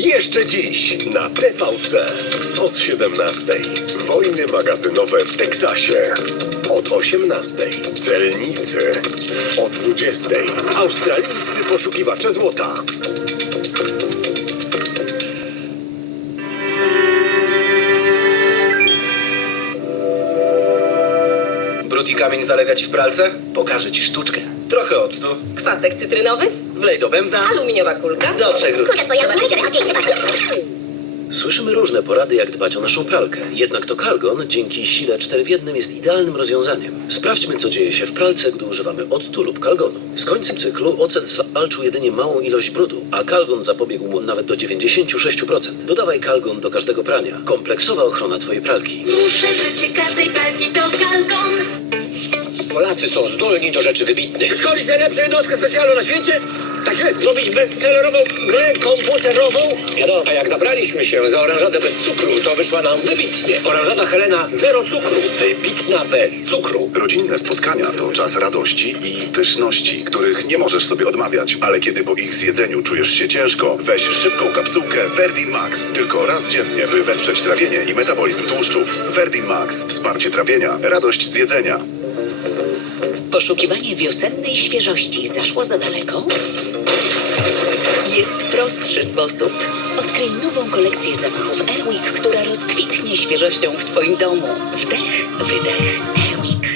Jeszcze dziś na TVC od 17. Wojny magazynowe w Teksasie. Od 18. Celnicy. O 20. Australijscy poszukiwacze złota. Brud i kamień zalegać w pralce? Pokażę ci sztuczkę. Trochę octu, Kwasek cytrynowy? wlej do bębna, Aluminiowa kulka? do przegródki. Kulka twoja, zobaczycie, a pięknie pachnie. Słyszymy różne porady, jak dbać o naszą pralkę. Jednak to Kalgon dzięki sile 4 w 1 jest idealnym rozwiązaniem. Sprawdźmy, co dzieje się w pralce, gdy używamy octu lub Kalgonu. Z końcem cyklu ocet zwalczył jedynie małą ilość brudu, a Kalgon zapobiegł mu nawet do 96%. Dodawaj Kalgon do każdego prania. Kompleksowa ochrona Twojej pralki. Muszę życie każdej pralki to kalkon. Polacy są zdolni do rzeczy wybitnych. Skądś najlepsza jednostka specjalna na świecie? Tak jest, zrobić bestsellerową grę komputerową? Wiadomo, a jak zabraliśmy się za oranżadę bez cukru, to wyszła nam wybitnie. Oranżada Helena zero cukru, wybitna bez cukru. Rodzinne spotkania to czas radości i pyszności, których nie możesz sobie odmawiać. Ale kiedy po ich zjedzeniu czujesz się ciężko, weź szybką kapsułkę Verdin Max. Tylko raz dziennie, by wesprzeć trawienie i metabolizm tłuszczów. Verdin Max. Wsparcie trawienia. Radość z jedzenia. Poszukiwanie wiosennej świeżości zaszło za daleko? Jest prostszy sposób. Odkryj nową kolekcję zapachów Airwick, która rozkwitnie świeżością w Twoim domu. Wdech, wydech, Airwick.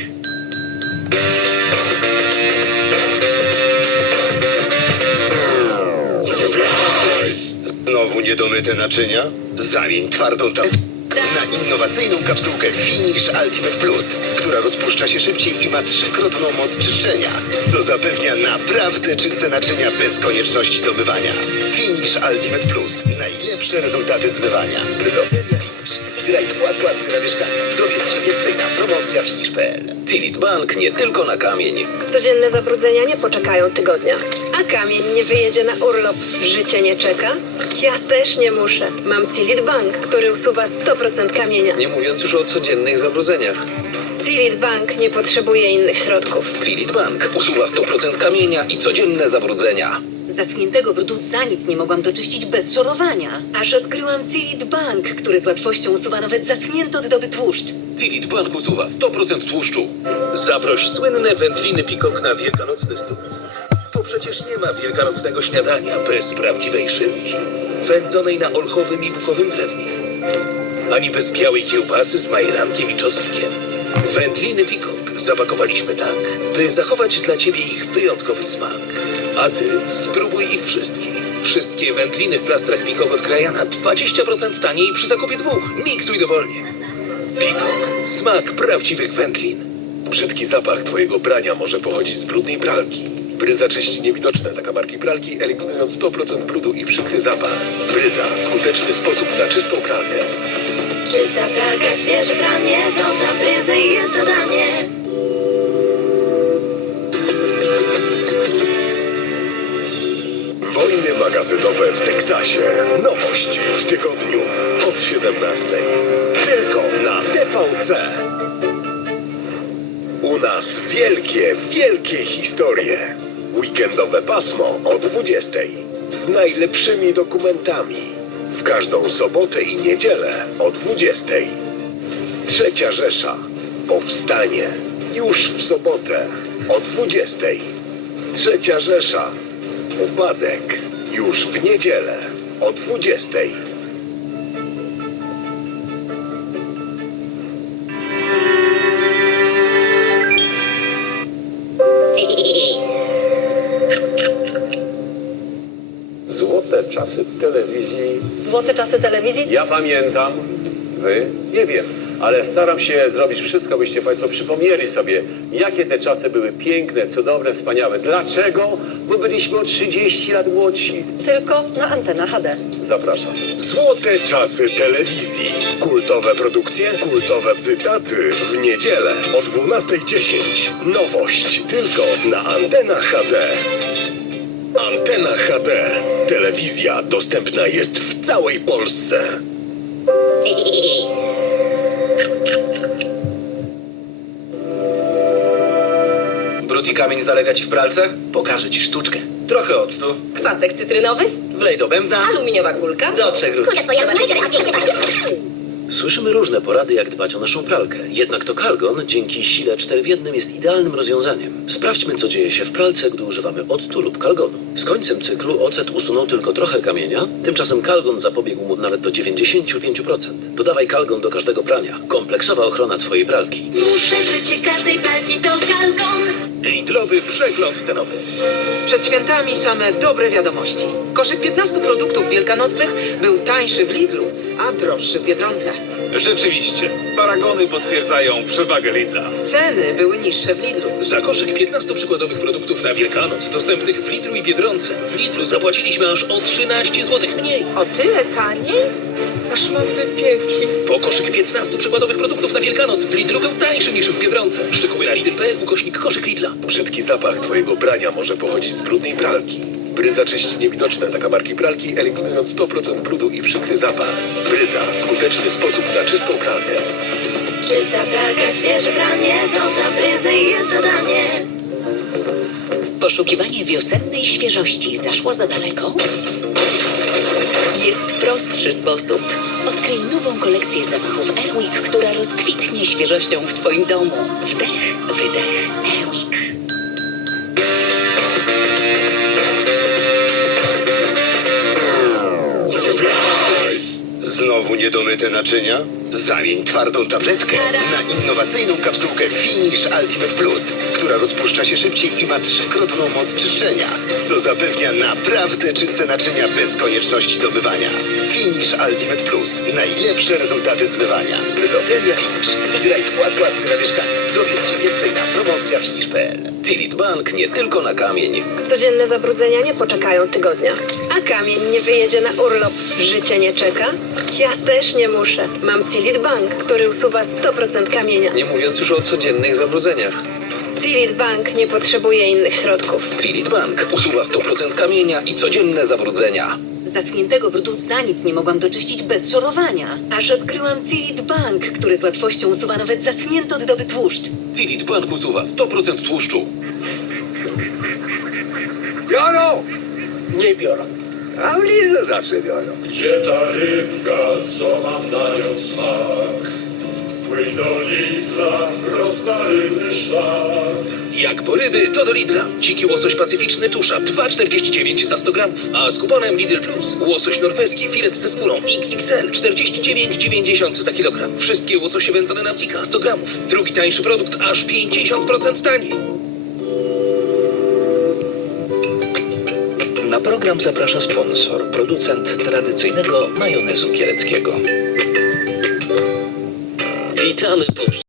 Znowu niedomyte naczynia? Zamień twardą na innowacyjną kapsułkę Finish Ultimate Plus, która rozpuszcza się szybciej i ma trzykrotną moc czyszczenia, co zapewnia naprawdę czyste naczynia bez konieczności domywania. Finish Ultimate Plus. Najlepsze rezultaty zmywania. Loteria Finish. Wygraj wkład własny na mieszkanie. Dowiedz się więcej na promocjafinish.pl. Tilit Bank nie tylko na kamień. Codzienne zabrudzenia nie poczekają tygodnia. Kamień nie wyjedzie na urlop. Życie nie czeka? Ja też nie muszę. Mam Cilit Bank, który usuwa 100% kamienia. Nie mówiąc już o codziennych zabrudzeniach. Cilit Bank nie potrzebuje innych środków. Tilit Bank usuwa 100% kamienia i codzienne zabrudzenia. Zaschniętego brudu za nic nie mogłam doczyścić bez szorowania. Aż odkryłam Cilit Bank, który z łatwością usuwa nawet zaschnięty od doby tłuszcz. Tilit Bank usuwa 100% tłuszczu. Zaproś słynne wędliny pikok na wielkanocny stół. To przecież nie ma wielkanocnego śniadania bez prawdziwej szynki, wędzonej na olchowym i bukowym drewnie. Ani bez białej kiełbasy z majerankiem i czosnkiem. Wędliny pikok zapakowaliśmy tak, by zachować dla Ciebie ich wyjątkowy smak. A Ty spróbuj ich wszystkich. Wszystkie wędliny w plastrach pikok od krajana 20% taniej przy zakupie dwóch. Miksuj dowolnie. Pikok. Smak prawdziwych wędlin. Brzydki zapach twojego prania może pochodzić z brudnej pralki. Bryza czyści niewidoczne zakamarki pralki, eliminując 100% brudu i przykry zapach. Bryza. Skuteczny sposób na czystą pralkę. Czysta pralka, świeże pranie, to dla bryzy jest zadanie. Wojny magazynowe w Teksasie. Nowość w tygodniu od 17. Tylko na TVC. U nas wielkie, wielkie historie. Weekendowe pasmo o 20. Z najlepszymi dokumentami. W każdą sobotę i niedzielę o 20. Trzecia Rzesza. Powstanie. Już w sobotę o 20. Trzecia Rzesza. Upadek. Już w niedzielę o 20. Złote czasy telewizji? Ja pamiętam, wy nie wiem, ale staram się zrobić wszystko, byście Państwo przypomnieli sobie, jakie te czasy były piękne, cudowne, wspaniałe. Dlaczego? Bo byliśmy o 30 lat młodsi. Tylko na antena HD. Zapraszam. Złote czasy telewizji. Kultowe produkcje, kultowe cytaty w niedzielę o 12.10. Nowość tylko na Antena HD. Antena HD. Telewizja dostępna jest w całej Polsce. Brud i kamień zalegać w pralce? Pokażę ci sztuczkę. Trochę octu. Kwasek cytrynowy? Wlej do bębna. Aluminiowa kulka? Do przegródki. Słyszymy różne porady, jak dbać o naszą pralkę. Jednak to Kalgon dzięki sile 4 w 1 jest idealnym rozwiązaniem. Sprawdźmy, co dzieje się w pralce, gdy używamy octu lub kalgonu. Z końcem cyklu ocet usunął tylko trochę kamienia, tymczasem kalgon zapobiegł mu nawet do 95%. Dodawaj kalgon do każdego prania. Kompleksowa ochrona twojej pralki. Muszę życie każdej pralki to kalgon. Lidlowy przegląd cenowy. Przed świętami same dobre wiadomości. Koszyk 15 produktów wielkanocnych był tańszy w Lidlu, a droższy w Biedronce. Rzeczywiście, paragony potwierdzają przewagę Lidla. Ceny były niższe w Lidlu. Za koszyk 15 przykładowych produktów na Wielkanoc, dostępnych w Lidlu i Biedronce. W Lidlu zapłaciliśmy aż o 13 zł mniej. O tyle taniej? Aż mam wypieki. Po koszyk 15 przykładowych produktów na Wielkanoc w Lidlu był tańszy niż w Biedronce. Szczegóły na Lidl.pl ukośnik koszyk Lidla. Brzydki zapach twojego prania może pochodzić z brudnej pralki. Bryza czyści niewidoczne zakamarki pralki, eliminując 100% brudu i przykry zapach. Bryza. Skuteczny sposób na czystą pralkę. Czysta pralka, świeże pranie, to dla bryzy jest zadanie. Poszukiwanie wiosennej świeżości zaszło za daleko? Jest prostszy sposób. Odkryj nową kolekcję zapachów Airwick, która rozkwitnie świeżością w Twoim domu. Wdech, wydech, Airwick. Znowu niedomyte naczynia? Zamień twardą tabletkę na innowacyjną kapsułkę Finish Ultimate Plus, która rozpuszcza się szybciej i ma trzykrotną moc czyszczenia, co zapewnia naprawdę czyste naczynia bez konieczności domywania. Finish Ultimate Plus. Najlepsze rezultaty zmywania. Loteria Finish. Wygraj wkład własny na mieszkanie. Dowiedz się więcej na promocjafinish.pl. Tilit Bank nie tylko na kamień. Codzienne zabrudzenia nie poczekają tygodnia. A kamień nie wyjedzie na urlop. Życie nie czeka? Ja też nie muszę. Mam Cilit Bank, który usuwa 100% kamienia. Nie mówiąc już o codziennych zabrudzeniach. Cilit Bank nie potrzebuje innych środków. Tilit Bank usuwa 100% kamienia i codzienne zabrudzenia. Zaschniętego brudu za nic nie mogłam doczyścić bez szorowania. Aż odkryłam Cilit Bank, który z łatwością usuwa nawet zaschnięty od doby tłuszcz. Tilit Bank usuwa 100% tłuszczu. Biorą! Nie biorą. A w Lidze zawsze biorą. Gdzie ta rybka, co mam na nią smak? Płyń do Lidla w rozmarynny szlak. Jak po ryby, to do Lidla. Dziki łosoś pacyficzny tusza 2,49 za 100 gramów. A z kuponem Lidl Plus łosoś norweski filet ze skórą XXL 49,90 za kilogram. Wszystkie łososie wędzone na dzika 100 gramów. Drugi tańszy produkt aż 50% taniej. Program zaprasza sponsor, producent tradycyjnego majonezu kieleckiego. Witamy po